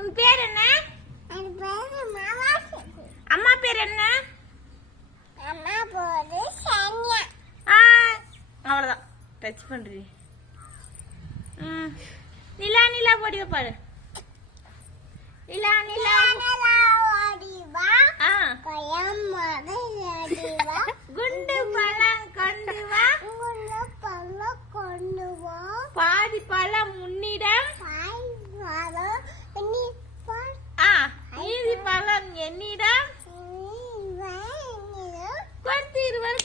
உன் பேர் என்ன? அம்மா பேர் என்ன? அவ்வளவுதான் டச் பண்றீ. நிலா நிலா ஓடி பாரு. நிலா நிலா குண்டு பழம் கொண்டு வா. பாதி பழம் முன்னிடம் மீதி பழம் என்னிடம்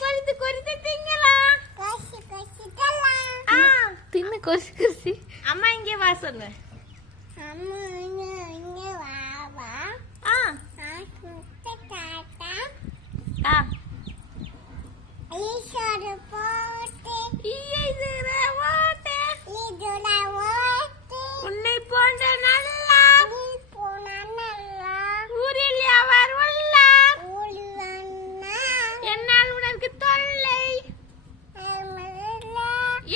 கொறித்து கொறித்து திங்கலாம். தின்னு கொசி கொசி. அம்மா இங்கே வா சொல்லு. உன்னை போன்ற நல்லா ஊரில் அவர் உள்ளார். என்னால் உனக்கு தொல்லை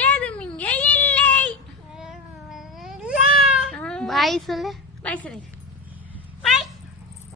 ஏதும் இங்கே இல்லை. பாய் சொல்லு. பாய் சொல்லு.